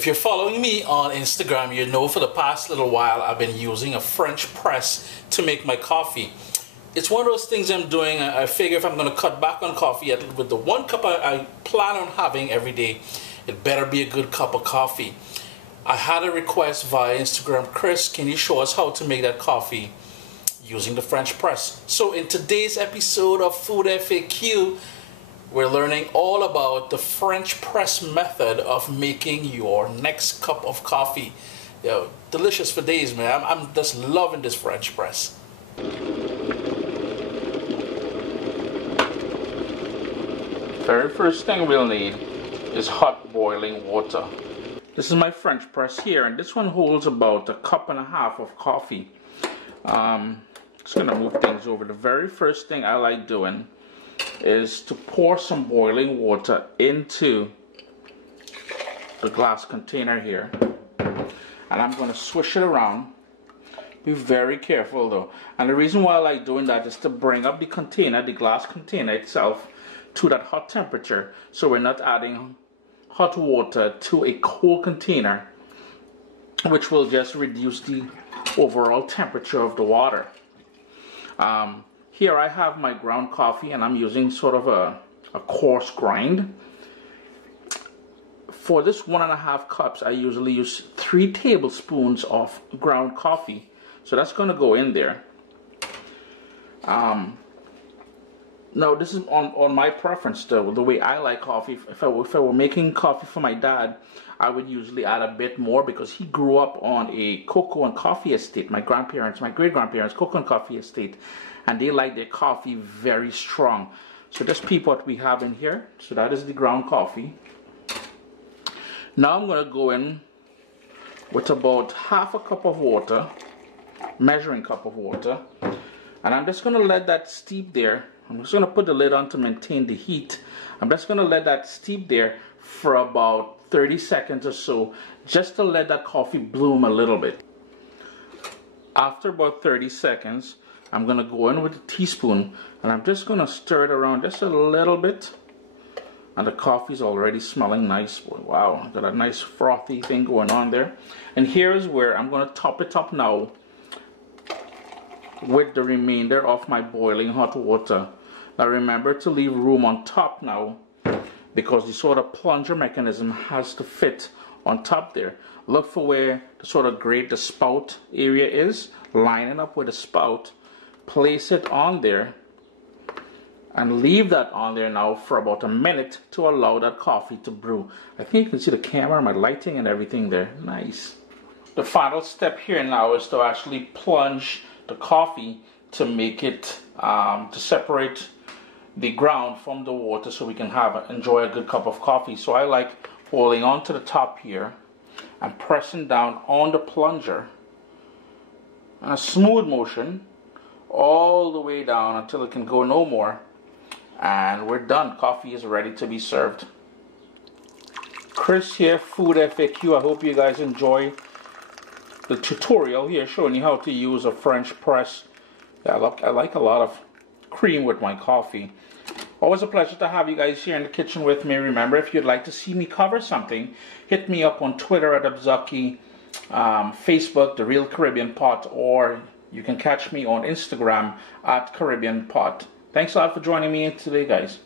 If you're following me on Instagram, you know for the past little while I've been using a French press to make my coffee. It's one of those things I'm doing. I figure if I'm going to cut back on coffee with the 1 cup I plan on having every day, it better be a good cup of coffee. I had a request via Instagram, Chris, can you show us how to make that coffee using the French press? So in today's episode of FoodFAQ, we're learning all about the French press method of making your next cup of coffee. Yo, delicious for days, man. I'm just loving this French press. Very first thing we'll need is hot boiling water. This is my French press here, and this one holds about 1.5 cups of coffee. Just gonna move things over. The very first thing I like doing is to pour some boiling water into the glass container here, and I'm going to swish it around. Be very careful though, and the reason why I like doing that is to bring up the container, the glass container itself, to that hot temperature, so we're not adding hot water to a cold container, which will just reduce the overall temperature of the water. Here I have my ground coffee, and I'm using sort of a coarse grind. For this 1.5 cups, I usually use 3 tablespoons of ground coffee. So that's going to go in there. Now this is on my preference, the way I like coffee. If I were making coffee for my dad, I would usually add a bit more because he grew up on a cocoa and coffee estate. My great-grandparents, cocoa and coffee estate. And they like their coffee very strong. So just peep what we have in here. So that is the ground coffee. Now I'm going to go in with about 1/2 cup of water, measuring cup of water, and I'm just going to let that steep there. I'm just going to put the lid on to maintain the heat. I'm just going to let that steep there for about 30 seconds or so, just to let that coffee bloom a little bit. After about 30 seconds, I'm going to go in with a teaspoon, and I'm just going to stir it around just a little bit. And the coffee's already smelling nice. Boy, wow, got a nice frothy thing going on there. And here's where I'm going to top it up now with the remainder of my boiling hot water. Now remember to leave room on top now, because the sort of plunger mechanism has to fit on top there. Look for where the sort of grate, the spout area is, lining up with the spout. Place it on there and leave that on there now for about a minute to allow that coffee to brew. I think you can see the camera, my lighting and everything there. Nice. The final step here now is to actually plunge the coffee to make it, to separate the ground from the water so we can enjoy a good cup of coffee. So I like holding on to the top here and pressing down on the plunger in a smooth motion all the way down until it can go no more, and we're done. Coffee is ready to be served. Chris here, FoodFAQ. I hope you guys enjoy the tutorial here showing you how to use a French press. Yeah, I like a lot of cream with my coffee. Always a pleasure to have you guys here in the kitchen with me. Remember, if you'd like to see me cover something, hit me up on Twitter at Abzuki, Facebook, The Real Caribbean Pot, or you can catch me on Instagram at Caribbean Pot. Thanks a lot for joining me today, guys.